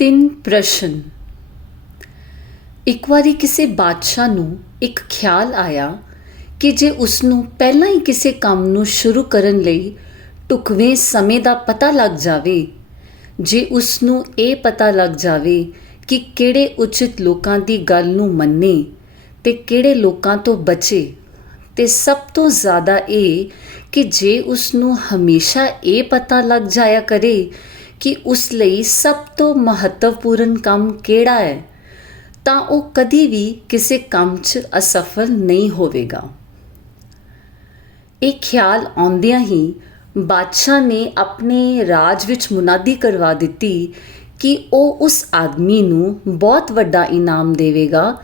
ਤਿੰਨ ਪ੍ਰਸ਼ਨ। ਇੱਕ ਵਾਰੀ ਕਿਸੇ ਬਾਦਸ਼ਾਹ ਨੂੰ ਇੱਕ ਖਿਆਲ ਆਇਆ ਕਿ ਜੇ ਉਸਨੂੰ ਪਹਿਲਾਂ ਹੀ ਕਿਸੇ ਕੰਮ ਨੂੰ ਸ਼ੁਰੂ ਕਰਨ ਲਈ ਢੁਕਵੇਂ ਸਮੇਂ ਦਾ ਪਤਾ ਲੱਗ ਜਾਵੇ, ਜੇ ਉਸਨੂੰ ਇਹ ਪਤਾ ਲੱਗ ਜਾਵੇ ਕਿ ਕਿਹੜੇ ਉਚਿਤ ਲੋਕਾਂ ਦੀ ਗੱਲ ਨੂੰ ਮੰਨੇ ਤੇ ਕਿਹੜੇ ਲੋਕਾਂ ਤੋਂ ਬਚੇ, ਤੇ ਸਭ ਤੋਂ ਜ਼ਿਆਦਾ ਇਹ ਕਿ ਜੇ ਉਸਨੂੰ ਹਮੇਸ਼ਾ ਇਹ ਪਤਾ ਲੱਗ ਜਾਇਆ ਕਰੇ ਕਿ ਉਸ ਲਈ ਸਭ ਤੋਂ ਮਹੱਤਵਪੂਰਨ ਕੰਮ ਕਿਹੜਾ ਹੈ, ਤਾਂ ਉਹ ਕਦੀ ਵੀ ਕਿਸੇ ਕੰਮ 'ਚ ਅਸਫਲ ਨਹੀਂ ਹੋਵੇਗਾ। ਇਹ ਖਿਆਲ ਆਉਂਦਿਆਂ ਹੀ ਬਾਦਸ਼ਾਹ ਨੇ ਆਪਣੇ ਰਾਜ ਵਿੱਚ ਮੁਨਾਦੀ ਕਰਵਾ ਦਿੱਤੀ ਕਿ ਉਹ ਉਸ ਆਦਮੀ ਨੂੰ ਬਹੁਤ ਵੱਡਾ ਇਨਾਮ ਦੇਵੇਗਾ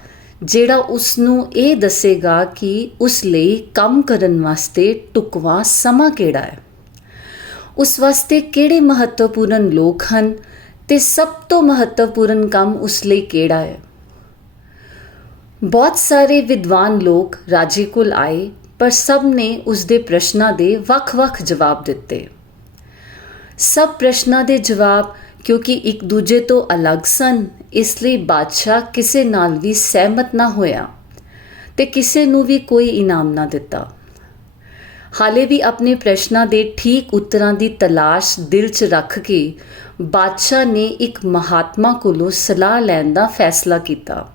ਜਿਹੜਾ ਉਸ ਨੂੰ ਇਹ ਦੱਸੇਗਾ ਕਿ ਉਸ ਲਈ ਕੰਮ ਕਰਨ ਵਾਸਤੇ ਢੁਕਵਾਂ ਸਮਾਂ ਕਿਹੜਾ ਹੈ, ਉਸ ਵਾਸਤੇ ਕਿਹੜੇ ਮਹੱਤਵਪੂਰਨ ਲੋਕ ਹਨ ਤੇ ਸਭ ਤੋਂ ਮਹੱਤਵਪੂਰਨ ਕੰਮ ਉਸ ਲਈ ਕਿਹੜਾ ਹੈ। ਬਹੁਤ ਸਾਰੇ ਵਿਦਵਾਨ ਲੋਕ ਰਾਜੇ ਕੋਲ ਆਏ, ਪਰ ਸਭ ਨੇ ਉਸ ਦੇ ਪ੍ਰਸ਼ਨਾਂ ਦੇ ਵੱਖ-ਵੱਖ ਜਵਾਬ ਦਿੱਤੇ। ਸਭ ਪ੍ਰਸ਼ਨਾਂ ਦੇ ਜਵਾਬ ਕਿਉਂਕਿ ਇੱਕ ਦੂਜੇ ਤੋਂ ਅਲੱਗ ਸਨ, ਇਸ ਲਈ ਬਾਦਸ਼ਾਹ ਕਿਸੇ ਨਾਲ ਵੀ ਸਹਿਮਤ ਨਾ ਹੋਇਆ ਤੇ ਕਿਸੇ ਨੂੰ ਵੀ ਕੋਈ ਇਨਾਮ ਨਾ ਦਿੱਤਾ। ਹਾਲੇ ਵੀ ਆਪਣੇ ਪ੍ਰਸ਼ਨਾਂ ਦੇ ਠੀਕ ਉੱਤਰਾਂ ਦੀ ਤਲਾਸ਼ ਦਿਲ 'ਚ ਰੱਖ ਕੇ ਬਾਦਸ਼ਾਹ ਨੇ ਇੱਕ ਮਹਾਤਮਾ ਕੋਲੋਂ ਸਲਾਹ ਲੈਣ ਦਾ ਫੈਸਲਾ ਕੀਤਾ,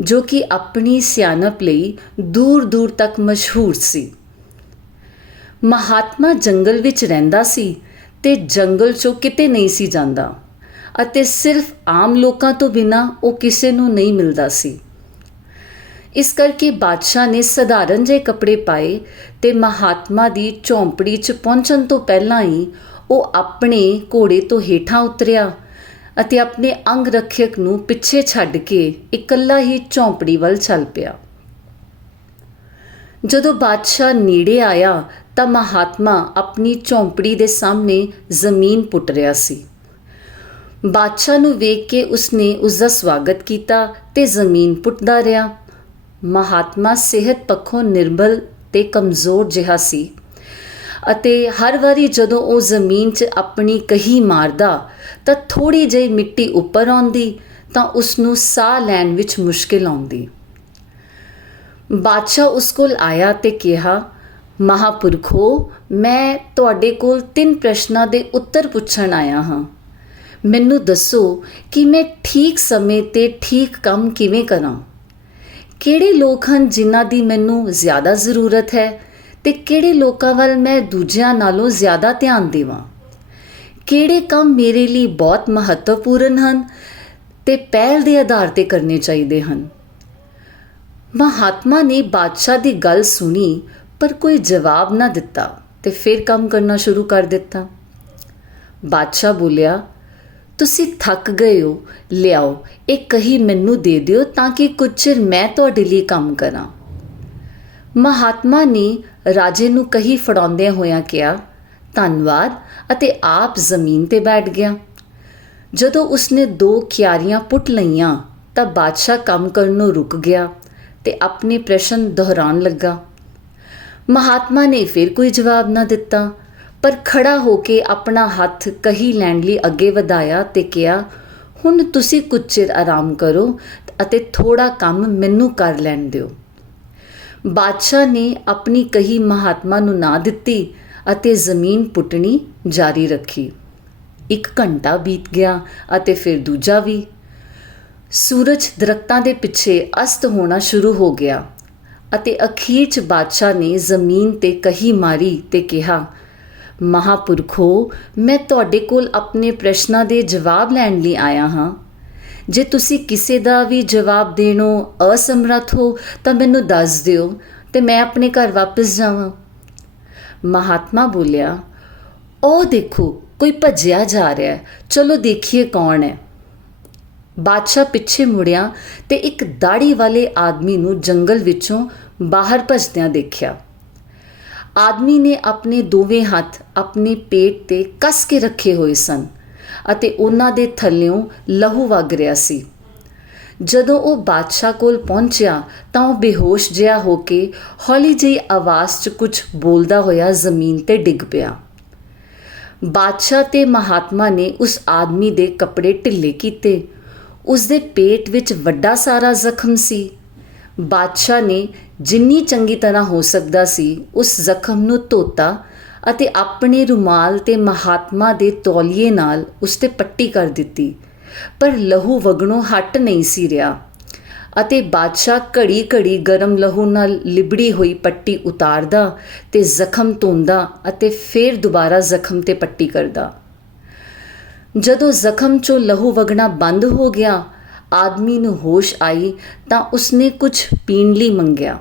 ਜੋ ਕਿ ਆਪਣੀ ਸਿਆਣਪ ਲਈ ਦੂਰ-ਦੂਰ ਤੱਕ ਮਸ਼ਹੂਰ ਸੀ। ਮਹਾਤਮਾ ਜੰਗਲ ਵਿੱਚ ਰਹਿੰਦਾ ਸੀ ਤੇ ਜੰਗਲ 'ਚੋਂ ਕਿਤੇ ਨਹੀਂ ਸੀ ਜਾਂਦਾ, ਅਤੇ ਸਿਰਫ ਆਮ ਲੋਕਾਂ ਤੋਂ ਬਿਨਾਂ ਉਹ ਕਿਸੇ ਨੂੰ ਨਹੀਂ ਮਿਲਦਾ ਸੀ। ਇਸ ਕਰਕੇ ਬਾਦਸ਼ਾਹ ਨੇ ਸਧਾਰਨ ਜਿਹੇ ਕੱਪੜੇ ਪਾਏ ਤੇ ਮਹਾਤਮਾ ਦੀ ਝੌਂਪੜੀ 'ਚ ਪਹੁੰਚਣ ਤੋਂ ਪਹਿਲਾਂ ਹੀ ਉਹ ਆਪਣੇ ਘੋੜੇ ਤੋਂ ਹੇਠਾਂ ਉਤਰਿਆ ਅਤੇ ਆਪਣੇ ਅੰਗ ਰੱਖਿਅਕ ਨੂੰ ਪਿੱਛੇ ਛੱਡ ਕੇ ਇਕੱਲਾ ਹੀ ਝੌਂਪੜੀ ਵੱਲ ਚੱਲ ਪਿਆ। ਜਦੋਂ ਬਾਦਸ਼ਾਹ ਨੇੜੇ ਆਇਆ ਤਾਂ ਮਹਾਤਮਾ ਆਪਣੀ ਝੌਂਪੜੀ ਦੇ ਸਾਹਮਣੇ ਜ਼ਮੀਨ ਪੁੱਟ ਰਿਹਾ ਸੀ। ਬਾਦਸ਼ਾਹ ਨੂੰ ਵੇਖ ਕੇ ਉਸਨੇ ਉਸਦਾ ਸਵਾਗਤ ਕੀਤਾ ਤੇ ਜ਼ਮੀਨ ਪੁੱਟਦਾ ਰਿਹਾ। ਮਹਾਤਮਾ ਸਿਹਤ ਪੱਖੋਂ ਨਿਰਬਲ ਤੇ ਕਮਜ਼ੋਰ ਜਿਹਾ ਸੀ ਅਤੇ ਹਰ ਵਾਰੀ ਜਦੋਂ ਉਹ ਜ਼ਮੀਨ 'ਚ ਆਪਣੀ ਕਹੀ ਮਾਰਦਾ ਤਾਂ ਥੋੜ੍ਹੀ ਜਿਹੀ ਮਿੱਟੀ ਉੱਪਰ ਆਉਂਦੀ ਤਾਂ ਉਸਨੂੰ ਸਾਹ ਲੈਣ ਵਿੱਚ ਮੁਸ਼ਕਿਲ ਆਉਂਦੀ। ਬਾਦਸ਼ਾਹ ਉਸ ਕੋਲ ਆਇਆ ਤੇ ਕਿਹਾ, ਮਹਾਂਪੁਰਖੋ, ਮੈਂ ਤੁਹਾਡੇ ਕੋਲ 3 ਪ੍ਰਸ਼ਨਾਂ ਦੇ ਉੱਤਰ ਪੁੱਛਣ ਆਇਆ ਹਾਂ। ਮੈਨੂੰ ਦੱਸੋ ਕਿ ਮੈਂ ਠੀਕ ਸਮੇਂ 'ਤੇ ਠੀਕ ਕੰਮ ਕਿਵੇਂ ਕਰਾਂ। ਕਿਹੜੇ ਲੋਕ ਹਨ ਜਿਨ੍ਹਾਂ ਦੀ ਮੈਨੂੰ ਜ਼ਿਆਦਾ ਜ਼ਰੂਰਤ ਹੈ ਤੇ ਕਿਹੜੇ ਲੋਕਾਂ ਵੱਲ ਮੈਂ ਦੂਜਿਆਂ ਨਾਲੋਂ ਜ਼ਿਆਦਾ ਧਿਆਨ ਦੇਵਾਂ। ਕਿਹੜੇ ਕੰਮ ਮੇਰੇ ਲਈ ਬਹੁਤ ਮਹੱਤਵਪੂਰਨ ਹਨ ਤੇ ਪਹਿਲ ਦੇ ਆਧਾਰ 'ਤੇ ਕਰਨੇ ਚਾਹੀਦੇ ਹਨ। ਮਹਾਤਮਾ ਨੇ ਬਾਦਸ਼ਾਹ ਦੀ ਗੱਲ ਸੁਣੀ, ਪਰ ਕੋਈ ਜਵਾਬ ਨਾ ਦਿੱਤਾ ਤੇ ਫਿਰ ਕੰਮ ਕਰਨਾ ਸ਼ੁਰੂ ਕਰ ਦਿੱਤਾ। ਬਾਦਸ਼ਾਹ ਬੋਲਿਆ, ਤੁਸੀਂ ਥੱਕ ਗਏ ਹੋ, ਲਿਆਓ ਇਹ ਕਹੀ ਮੈਨੂੰ ਦੇ ਦਿਓ ਤਾਂ ਕਿ ਕੁਝ ਚਿਰ ਮੈਂ ਤੁਹਾਡੇ ਲਈ ਕੰਮ ਕਰਾਂ। ਮਹਾਤਮਾ ਨੇ ਰਾਜੇ ਨੂੰ ਕਹੀ ਫੜਾਉਂਦਿਆਂ ਹੋਇਆਂ ਕਿਹਾ, ਧੰਨਵਾਦ, ਅਤੇ ਆਪ ਜ਼ਮੀਨ 'ਤੇ ਬੈਠ ਗਿਆ। ਜਦੋਂ ਉਸਨੇ 2 ਕਿਆਰੀਆਂ ਪੁੱਟ ਲਈਆਂ ਤਾਂ ਬਾਦਸ਼ਾਹ ਕੰਮ ਕਰਨੋਂ ਰੁਕ ਗਿਆ ਤੇ ਆਪਣੇ ਪ੍ਰਸ਼ਨ ਦੁਹਰਾਉਣ ਲੱਗਾ। ਮਹਾਤਮਾ ਨੇ ਫਿਰ ਕੋਈ ਜਵਾਬ ਨਾ ਦਿੱਤਾ, ਪਰ ਖੜਾ ਹੋ ਕੇ ਆਪਣਾ ਹੱਥ ਕਹੀ ਲੈਣ ਲਈ ਅੱਗੇ ਵਧਾਇਆ ਤੇ ਕਿਹਾ, ਹੁਣ ਤੁਸੀਂ ਕੁਝ ਚਿਰ ਆਰਾਮ ਕਰੋ ਅਤੇ ਥੋੜ੍ਹਾ ਕੰਮ ਮੈਨੂੰ ਕਰ ਲੈਣ ਦਿਓ। ਬਾਦਸ਼ਾਹ ਨੇ ਆਪਣੀ ਕਹੀ ਮਹਾਤਮਾ ਨੂੰ ਨਾ ਦਿੱਤੀ ਅਤੇ ਜ਼ਮੀਨ ਪੁੱਟਣੀ ਜਾਰੀ ਰੱਖੀ। 1 ਘੰਟਾ ਬੀਤ ਗਿਆ ਅਤੇ ਫਿਰ ਦੂਜਾ ਵੀ। ਸੂਰਜ ਦਰਖਤਾਂ ਦੇ ਪਿੱਛੇ ਅਸਤ ਹੋਣਾ ਸ਼ੁਰੂ ਹੋ ਗਿਆ ਅਤੇ ਅਖੀਰ 'ਚ ਬਾਦਸ਼ਾਹ ਨੇ ਜ਼ਮੀਨ 'ਤੇ ਕਹੀ ਮਾਰੀ ਤੇ ਕਿਹਾ, ਮਹਾਂਪੁਰਖੋ, ਮੈਂ ਤੁਹਾਡੇ ਕੋਲ ਆਪਣੇ ਪ੍ਰਸ਼ਨਾਂ ਦੇ ਜਵਾਬ ਲੈਣ ਲਈ ਆਇਆ ਹਾਂ। ਜੇ ਤੁਸੀਂ ਕਿਸੇ ਦਾ ਵੀ ਜਵਾਬ ਦੇਣੋਂ ਅਸਮਰੱਥ ਹੋ ਤਾਂ ਮੈਨੂੰ ਦੱਸ ਦਿਓ ਤੇ ਮੈਂ ਆਪਣੇ ਘਰ ਵਾਪਸ ਜਾਵਾਂ। ਮਹਾਤਮਾ ਬੋਲਿਆ, ਉਹ ਦੇਖੋ, ਕੋਈ ਭੱਜਿਆ ਜਾ ਰਿਹਾ ਹੈ, ਚਲੋ ਦੇਖੀਏ ਕੌਣ ਹੈ। ਬਾਦਸ਼ਾਹ ਪਿੱਛੇ ਮੁੜਿਆ ਤੇ ਇੱਕ ਦਾੜੀ ਵਾਲੇ ਆਦਮੀ ਨੂੰ ਜੰਗਲ ਵਿੱਚੋਂ ਬਾਹਰ ਭੱਜਦਿਆਂ ਦੇਖਿਆ। ਆਦਮੀ ਨੇ ਆਪਣੇ ਦੋਵੇਂ ਹੱਥ ਆਪਣੇ ਪੇਟ 'ਤੇ ਕੱਸ ਕੇ ਰੱਖੇ ਹੋਏ ਸਨ ਅਤੇ ਉਹਨਾਂ ਦੇ ਥੱਲਿਓਂ ਲਹੂ ਵਗ ਰਿਹਾ ਸੀ। ਜਦੋਂ ਉਹ ਬਾਦਸ਼ਾਹ ਕੋਲ ਪਹੁੰਚਿਆ ਤਾਂ ਉਹ ਬੇਹੋਸ਼ ਜਿਹਾ ਹੋ ਕੇ ਹੌਲੀ ਜਿਹੀ ਆਵਾਜ਼ 'ਚ ਕੁਝ ਬੋਲਦਾ ਹੋਇਆ ਜ਼ਮੀਨ 'ਤੇ ਡਿੱਗ ਪਿਆ। ਬਾਦਸ਼ਾਹ ਤੇ ਮਹਾਤਮਾ ਨੇ ਉਸ ਆਦਮੀ ਦੇ ਕੱਪੜੇ ਢਿੱਲੇ ਕੀਤੇ। ਉਸ ਦੇ ਪੇਟ ਵਿੱਚ ਵੱਡਾ ਸਾਰਾ ਜ਼ਖਮ ਸੀ। ਬਾਦਸ਼ਾਹ ਨੇ ਜਿੰਨੀ ਚੰਗੀ ਤਰ੍ਹਾਂ ਹੋ ਸਕਦਾ ਸੀ ਉਸ ਜ਼ਖਮ ਨੂੰ ਧੋਤਾ ਅਤੇ ਆਪਣੇ ਰੁਮਾਲ ਤੇ ਮਹਾਤਮਾ ਦੇ ਤੌਲੀਏ ਨਾਲ ਉਸ 'ਤੇ ਪੱਟੀ ਕਰ ਦਿੱਤੀ, ਪਰ ਲਹੂ ਵਗਣੋਂ ਹਟ ਨਹੀਂ ਸੀ ਰਿਹਾ ਅਤੇ ਬਾਦਸ਼ਾਹ ਘੜੀ ਘੜੀ ਗਰਮ ਲਹੂ ਨਾਲ ਲਿਬੜੀ ਹੋਈ ਪੱਟੀ ਉਤਾਰਦਾ ਤੇ ਜ਼ਖਮ ਧੋਂਦਾ ਅਤੇ ਫਿਰ ਦੁਬਾਰਾ ਜ਼ਖਮ 'ਤੇ ਪੱਟੀ ਕਰਦਾ। ਜਦੋਂ ਜ਼ਖਮ 'ਚੋਂ ਲਹੂ ਵਗਣਾ ਬੰਦ ਹੋ ਗਿਆ, ਆਦਮੀ ਨੂੰ ਹੋਸ਼ ਆਈ ਤਾਂ ਉਸਨੇ ਕੁਝ ਪੀਣ ਲਈ ਮੰਗਿਆ।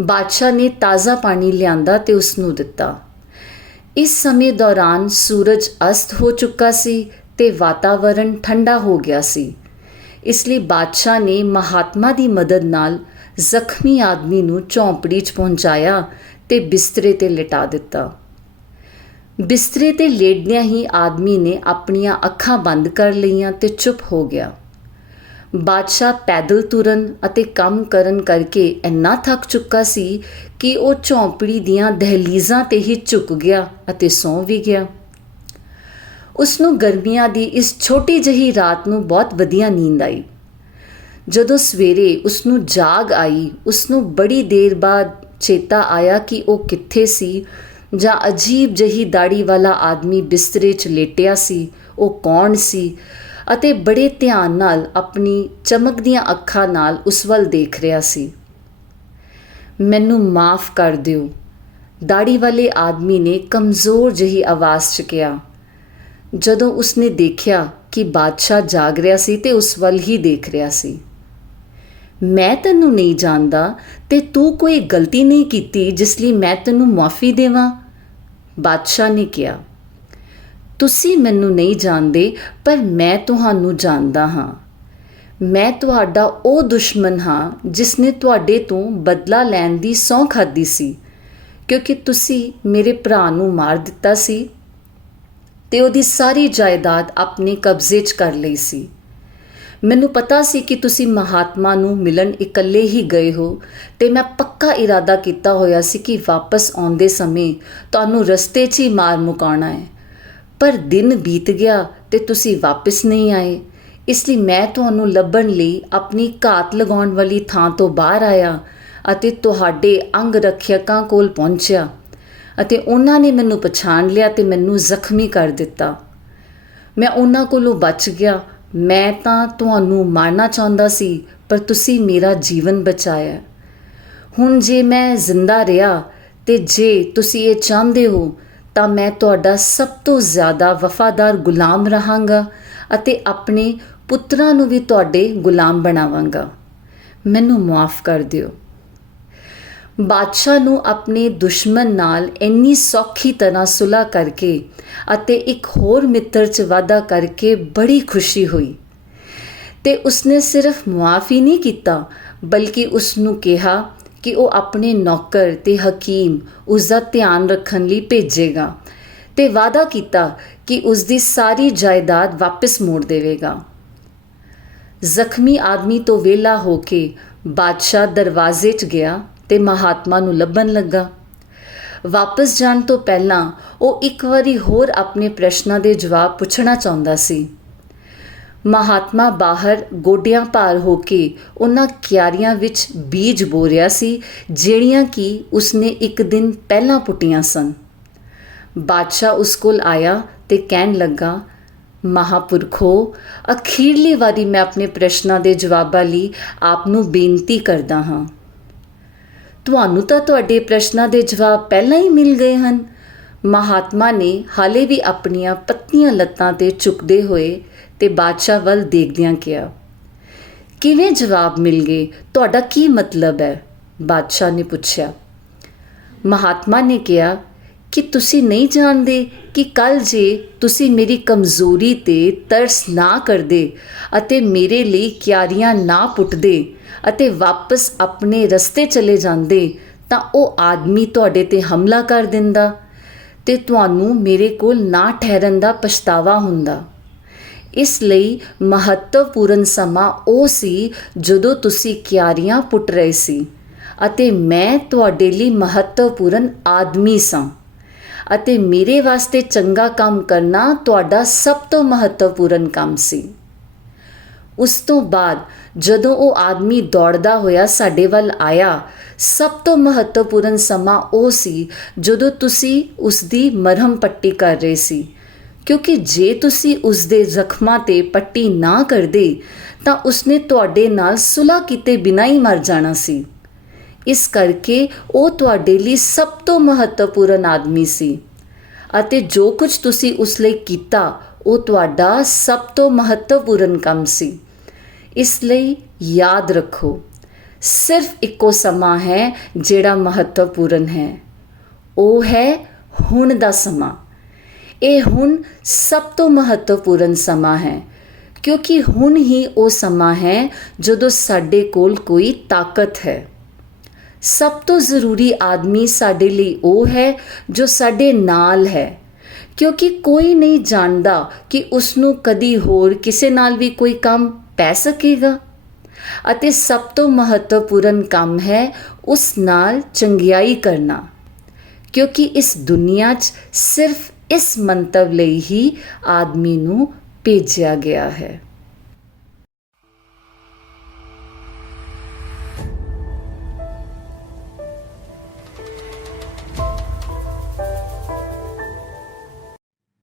ਬਾਦਸ਼ਾਹ ਨੇ ਤਾਜ਼ਾ ਪਾਣੀ ਲਿਆਂਦਾ ਤੇ ਉਸ ਨੂੰ ਦਿੱਤਾ। ਇਸ ਸਮੇਂ ਦੌਰਾਨ ਸੂਰਜ ਅਸਤ ਹੋ ਚੁੱਕਾ ਸੀ ਤੇ ਵਾਤਾਵਰਣ ਠੰਡਾ ਹੋ ਗਿਆ ਸੀ। ਇਸ ਲਈ ਬਾਦਸ਼ਾਹ ਨੇ ਮਹਾਤਮਾ ਦੀ ਮਦਦ ਨਾਲ ਜ਼ਖਮੀ ਆਦਮੀ ਨੂੰ ਝੌਂਪੜੀ 'ਚ ਪਹੁੰਚਾਇਆ ਤੇ ਬਿਸਤਰੇ 'ਤੇ ਲਿਟਾ ਦਿੱਤਾ। ਬਿਸਤਰੇ 'ਤੇ ਲੇਟਦਿਆਂ ਹੀ ਆਦਮੀ ਨੇ ਆਪਣੀਆਂ ਅੱਖਾਂ ਬੰਦ ਕਰ ਲਈਆਂ ਤੇ ਚੁੱਪ ਹੋ ਗਿਆ। ਬਾਦਸ਼ਾਹ ਪੈਦਲ ਤੁਰਨ ਅਤੇ ਕੰਮ ਕਰਨ ਕਰਕੇ ਇੰਨਾ ਥੱਕ ਚੁੱਕਾ ਸੀ ਕਿ ਉਹ ਝੌਂਪੜੀ ਦੀਆਂ ਦਹਿਲੀਜ਼ਾਂ 'ਤੇ ਹੀ ਝੁਕ ਗਿਆ ਅਤੇ ਸੌਂ ਵੀ ਗਿਆ। ਉਸ ਨੂੰ ਗਰਮੀਆਂ ਦੀ ਇਸ ਛੋਟੀ ਜਿਹੀ ਰਾਤ ਨੂੰ ਬਹੁਤ ਵਧੀਆ ਨੀਂਦ ਆਈ। ਜਦੋਂ ਸਵੇਰੇ ਉਸ ਨੂੰ ਜਾਗ ਆਈ, ਉਸ ਨੂੰ ਬੜੀ ਦੇਰ ਬਾਅਦ ਚੇਤਾ ਆਇਆ ਕਿ ਉਹ ਕਿੱਥੇ ਸੀ ਜਾਂ ਅਜੀਬ ਜਿਹੀ ਦਾੜੀ ਵਾਲਾ ਆਦਮੀ ਬਿਸਤਰੇ 'ਚ ਲੇਟਿਆ ਸੀ, ਉਹ ਕੌਣ ਸੀ ਅਤੇ ਬੜੇ ਧਿਆਨ ਨਾਲ ਆਪਣੀ ਚਮਕਦੀਆਂ ਅੱਖਾਂ ਨਾਲ ਉਸ ਵੱਲ ਦੇਖ ਰਿਹਾ ਸੀ। ਮੈਨੂੰ ਮਾਫ਼ ਕਰ ਦਿਓ, ਦਾੜੀ ਵਾਲੇ ਆਦਮੀ ਨੇ ਕਮਜ਼ੋਰ ਜਿਹੀ ਆਵਾਜ਼ 'ਚ ਕਿਹਾ। ਜਦੋਂ ਉਸਨੇ ਦੇਖਿਆ ਕਿ ਬਾਦਸ਼ਾਹ ਜਾਗ ਰਿਹਾ ਸੀ ਤੇ ਉਸ ਵੱਲ ਹੀ ਦੇਖ ਰਿਹਾ ਸੀ। ਮੈਂ ਤੈਨੂੰ ਨਹੀਂ ਜਾਣਦਾ ਤੇ ਤੂੰ ਕੋਈ ਗਲਤੀ ਨਹੀਂ ਕੀਤੀ ਜਿਸ ਲਈ ਮੈਂ ਤੈਨੂੰ ਮੁਆਫ਼ੀ ਦੇਵਾਂ, ਬਾਦਸ਼ਾਹ ਨੇ ਕਿਹਾ। ਤੁਸੀਂ ਮੈਨੂੰ ਨਹੀਂ ਜਾਣਦੇ ਪਰ ਮੈਂ ਤੁਹਾਨੂੰ ਜਾਣਦਾ ਹਾਂ। ਮੈਂ ਤੁਹਾਡਾ ਉਹ ਦੁਸ਼ਮਣ ਹਾਂ ਜਿਸ ਨੇ ਤੁਹਾਡੇ ਤੋਂ ਬਦਲਾ ਲੈਣ ਦੀ ਸਹੁੰ ਖਾਧੀ ਸੀ, ਕਿਉਂਕਿ ਤੁਸੀਂ ਮੇਰੇ ਭਰਾ ਨੂੰ ਮਾਰ ਦਿੱਤਾ ਸੀ ਤੇ ਉਹਦੀ ਸਾਰੀ ਜਾਇਦਾਦ ਆਪਣੇ ਕਬਜ਼ੇ 'ਚ ਕਰ ਲਈ ਸੀ। ਮੈਨੂੰ ਪਤਾ ਸੀ ਕਿ ਤੁਸੀਂ ਮਹਾਤਮਾ ਨੂੰ ਮਿਲਣ ਇਕੱਲੇ ਹੀ ਗਏ ਹੋ ਤੇ ਮੈਂ ਪੱਕਾ ਇਰਾਦਾ ਕੀਤਾ ਹੋਇਆ ਸੀ ਕਿ ਵਾਪਸ ਆਉਂਦੇ ਸਮੇਂ ਤੁਹਾਨੂੰ ਰਸਤੇ 'ਚ ਹੀ ਮਾਰ ਮੁਕਾਉਣਾ ਹੈ, ਪਰ ਦਿਨ ਬੀਤ ਗਿਆ ਤੇ ਤੁਸੀਂ ਵਾਪਸ ਨਹੀਂ ਆਏ। ਇਸ ਲਈ ਮੈਂ ਤੁਹਾਨੂੰ ਲੱਭਣ ਲਈ ਆਪਣੀ ਘਾਤ ਲਗਾਉਣ ਵਾਲੀ ਥਾਂ ਤੋਂ ਬਾਹਰ ਆਇਆ ਅਤੇ ਤੁਹਾਡੇ ਅੰਗ ਰੱਖਿਅਕਾਂ ਕੋਲ ਪਹੁੰਚਿਆ ਅਤੇ ਉਹਨਾਂ ਨੇ ਮੈਨੂੰ ਪਛਾਣ ਲਿਆ ਤੇ ਮੈਨੂੰ ਜ਼ਖਮੀ ਕਰ ਦਿੱਤਾ। ਮੈਂ ਉਹਨਾਂ ਕੋਲੋਂ ਬਚ ਗਿਆ। ਮੈਂ ਤਾਂ ਤੁਹਾਨੂੰ ਮਾਰਨਾ ਚਾਹੁੰਦਾ ਸੀ ਪਰ ਤੁਸੀਂ ਮੇਰਾ ਜੀਵਨ ਬਚਾਇਆ। ਹੁਣ ਜੇ ਮੈਂ ਜ਼ਿੰਦਾ ਰਿਹਾ ਤੇ ਜੇ ਤੁਸੀਂ ਇਹ ਚਾਹੁੰਦੇ ਹੋ ਤਾਂ ਮੈਂ ਤੁਹਾਡਾ ਸਭ ਤੋਂ ਜ਼ਿਆਦਾ ਵਫ਼ਾਦਾਰ ਗੁਲਾਮ ਰਹਾਂਗਾ ਅਤੇ ਆਪਣੇ ਪੁੱਤਰਾਂ ਨੂੰ ਵੀ ਤੁਹਾਡੇ ਗੁਲਾਮ ਬਣਾਵਾਂਗਾ। ਮੈਨੂੰ ਮੁਆਫ਼ ਕਰ ਦਿਓ। ਬਾਦਸ਼ਾਹ ਨੂੰ ਆਪਣੇ ਦੁਸ਼ਮਣ ਨਾਲ ਇੰਨੀ ਸੌਖੀ ਤਰ੍ਹਾਂ ਸੁਲ੍ਹਾ ਕਰਕੇ ਅਤੇ ਇੱਕ ਹੋਰ ਮਿੱਤਰ 'ਚ ਵਾਧਾ ਕਰਕੇ ਬੜੀ ਖੁਸ਼ੀ ਹੋਈ ਤੇ ਉਸਨੇ ਸਿਰਫ ਮੁਆਫ਼ ਹੀ ਨਹੀਂ ਕੀਤਾ ਬਲਕਿ ਉਸ ਨੂੰ ਕਿਹਾ ਕਿ ਉਹ ਆਪਣੇ ਨੌਕਰ ਤੇ ਹਕੀਮ ਉਸ ਦਾ ਧਿਆਨ ਰੱਖਣ ਲਈ ਭੇਜੇਗਾ ਤੇ ਵਾਅਦਾ ਕੀਤਾ ਕਿ ਉਸ ਦੀ ਸਾਰੀ ਜਾਇਦਾਦ ਵਾਪਸ ਮੋੜ ਦੇਵੇਗਾ। ਜ਼ਖਮੀ ਆਦਮੀ ਤੋਂ ਵਿਹਲਾ ਹੋ ਕੇ ਬਾਦਸ਼ਾਹ ਦਰਵਾਜ਼ੇ 'ਚ ਗਿਆ ਤੇ ਮਹਾਤਮਾ ਨੂੰ ਲੱਭਣ ਲੱਗਾ। ਵਾਪਸ ਜਾਣ ਤੋਂ ਪਹਿਲਾਂ ਉਹ ਇੱਕ ਵਾਰੀ ਹੋਰ ਆਪਣੇ ਪ੍ਰਸ਼ਨਾਂ ਦੇ ਜਵਾਬ ਪੁੱਛਣਾ ਚਾਹੁੰਦਾ ਸੀ। ਮਹਾਤਮਾ ਬਾਹਰ ਗੋਡਿਆਂ ਭਾਰ ਹੋ ਕੇ ਉਹਨਾਂ ਕਿਆਰੀਆਂ ਵਿੱਚ ਬੀਜ ਬੋ ਰਿਹਾ ਸੀ ਜਿਹੜੀਆਂ ਕਿ ਉਸਨੇ ਇੱਕ ਦਿਨ ਪਹਿਲਾਂ ਪੁੱਟੀਆਂ ਸਨ। ਬਾਦਸ਼ਾਹ ਉਸ ਕੋਲ ਆਇਆ ਤੇ ਕਹਿਣ ਲੱਗਾ, ਮਹਾਂਪੁਰਖੋ, ਅਖੀਰਲੀ ਵਾਰੀ ਮੈਂ ਆਪਣੇ ਪ੍ਰਸ਼ਨਾਂ ਦੇ ਜਵਾਬਾਂ ਲਈ ਆਪ ਨੂੰ ਬੇਨਤੀ ਕਰਦਾ ਹਾਂ। ਤੁਹਾਨੂੰ ਤਾਂ ਤੁਹਾਡੇ ਪ੍ਰਸ਼ਨਾਂ ਦੇ ਜਵਾਬ ਪਹਿਲਾਂ ਹੀ ਮਿਲ ਗਏ ਹਨ। ਮਹਾਤਮਾ ਨੇ ਹਾਲੇ ਵੀ ਆਪਣੀਆਂ ਪਤਲੀਆਂ ਲੱਤਾਂ 'ਤੇ ਝੁਕਦੇ ਹੋਏ ਤੇ ਬਾਦਸ਼ਾਹ ਵੱਲ ਦੇਖਦਿਆਂ ਕਿਹਾ, ਕਿਵੇਂ ਜਵਾਬ ਮਿਲ ਗਏ? ਤੁਹਾਡਾ ਕੀ ਮਤਲਬ ਹੈ? ਬਾਦਸ਼ਾਹ ਨੇ ਪੁੱਛਿਆ। ਮਹਾਤਮਾ ਨੇ ਕਿਹਾ ਕਿ ਤੁਸੀਂ ਨਹੀਂ ਜਾਣਦੇ ਕਿ ਕੱਲ੍ਹ ਜੇ ਤੁਸੀਂ ਮੇਰੀ ਕਮਜ਼ੋਰੀ 'ਤੇ ਤਰਸ ਨਾ ਕਰਦੇ ਅਤੇ ਮੇਰੇ ਲਈ ਕਿਆਰੀਆਂ ਨਾ ਪੁੱਟਦੇ ਅਤੇ ਵਾਪਸ ਆਪਣੇ ਰਸਤੇ ਚਲੇ ਜਾਂਦੇ ਤਾਂ ਉਹ ਆਦਮੀ ਤੁਹਾਡੇ 'ਤੇ ਹਮਲਾ ਕਰ ਦਿੰਦਾ ਤੇ ਤੁਹਾਨੂੰ ਮੇਰੇ ਕੋਲ ਨਾ ਠਹਿਰਨ ਦਾ ਪਛਤਾਵਾ ਹੁੰਦਾ। ਇਸ ਲਈ ਮਹੱਤਵਪੂਰਨ ਸਮਾਂ ਉਹ ਸੀ ਜਦੋਂ ਤੁਸੀਂ ਕਿਆਰੀਆਂ ਪੁੱਟ ਰਹੇ ਸੀ ਅਤੇ ਮੈਂ ਤੁਹਾਡੇ ਲਈ ਮਹੱਤਵਪੂਰਨ ਆਦਮੀ ਸਾਂ ਅਤੇ ਮੇਰੇ ਵਾਸਤੇ ਚੰਗਾ ਕੰਮ ਕਰਨਾ ਤੁਹਾਡਾ ਸਭ ਤੋਂ ਮਹੱਤਵਪੂਰਨ ਕੰਮ ਸੀ। ਉਸ ਤੋਂ ਬਾਅਦ ਜਦੋਂ ਉਹ ਆਦਮੀ ਦੌੜਦਾ ਹੋਇਆ ਸਾਡੇ ਵੱਲ ਆਇਆ, ਸਭ ਤੋਂ ਮਹੱਤਵਪੂਰਨ ਸਮਾਂ ਉਹ ਸੀ ਜਦੋਂ ਤੁਸੀਂ ਉਸ ਦੀ ਮਰਹਮ ਪੱਟੀ ਕਰ ਰਹੇ ਸੀ, ਕਿਉਂਕਿ ਜੇ ਤੁਸੀਂ ਉਸ ਦੇ ਜ਼ਖਮਾਂ 'ਤੇ ਪੱਟੀ ਨਾ ਕਰਦੇ ਤਾਂ ਉਸਨੇ ਤੁਹਾਡੇ ਨਾਲ ਸੁਲ੍ਹਾ ਕੀਤੇ ਬਿਨਾਂ ਹੀ ਮਰ ਜਾਣਾ ਸੀ। ਇਸ ਕਰਕੇ ਉਹ ਤੁਹਾਡੇ ਲਈ ਸਭ ਤੋਂ ਮਹੱਤਵਪੂਰਨ ਆਦਮੀ ਸੀ ਅਤੇ ਜੋ ਕੁਝ ਤੁਸੀਂ ਉਸ ਲਈ ਕੀਤਾ ਉਹ ਤੁਹਾਡਾ ਸਭ ਤੋਂ ਮਹੱਤਵਪੂਰਨ ਕੰਮ ਸੀ। ਇਸ ਲਈ ਯਾਦ ਰੱਖੋ, ਸਿਰਫ ਇੱਕੋ ਸਮਾਂ ਹੈ ਜਿਹੜਾ ਮਹੱਤਵਪੂਰਨ ਹੈ, ਉਹ ਹੈ ਹੁਣ ਦਾ ਸਮਾਂ। ਇਹ ਹੁਣ ਸਭ ਤੋਂ ਮਹੱਤਵਪੂਰਨ ਸਮਾਂ ਹੈ, ਕਿਉਂਕਿ ਹੁਣ ਹੀ ਉਹ ਸਮਾਂ ਹੈ ਜਦੋਂ ਸਾਡੇ ਕੋਲ ਕੋਈ ਤਾਕਤ ਹੈ। ਸਭ ਤੋਂ ਜ਼ਰੂਰੀ ਆਦਮੀ ਸਾਡੇ ਲਈ ਉਹ ਹੈ ਜੋ ਸਾਡੇ ਨਾਲ ਹੈ, ਕਿਉਂਕਿ ਕੋਈ ਨਹੀਂ ਜਾਣਦਾ ਕਿ ਉਸ ਨੂੰ ਕਦੀ ਹੋਰ ਕਿਸੇ ਨਾਲ ਵੀ ਕੋਈ ਕੰਮ ਪੈ ਸਕੇਗਾ। ਅਤੇ ਸਭ ਤੋਂ ਮਹੱਤਵਪੂਰਨ ਕੰਮ ਹੈ ਉਸ ਨਾਲ ਚੰਗਿਆਈ ਕਰਨਾ, ਕਿਉਂਕਿ ਇਸ ਦੁਨੀਆ 'ਚ ਸਿਰਫ ਇਸ ਮੰਤਵ ਲਈ ਹੀ ਆਦਮੀ ਨੂੰ ਭੇਜਿਆ ਗਿਆ ਹੈ।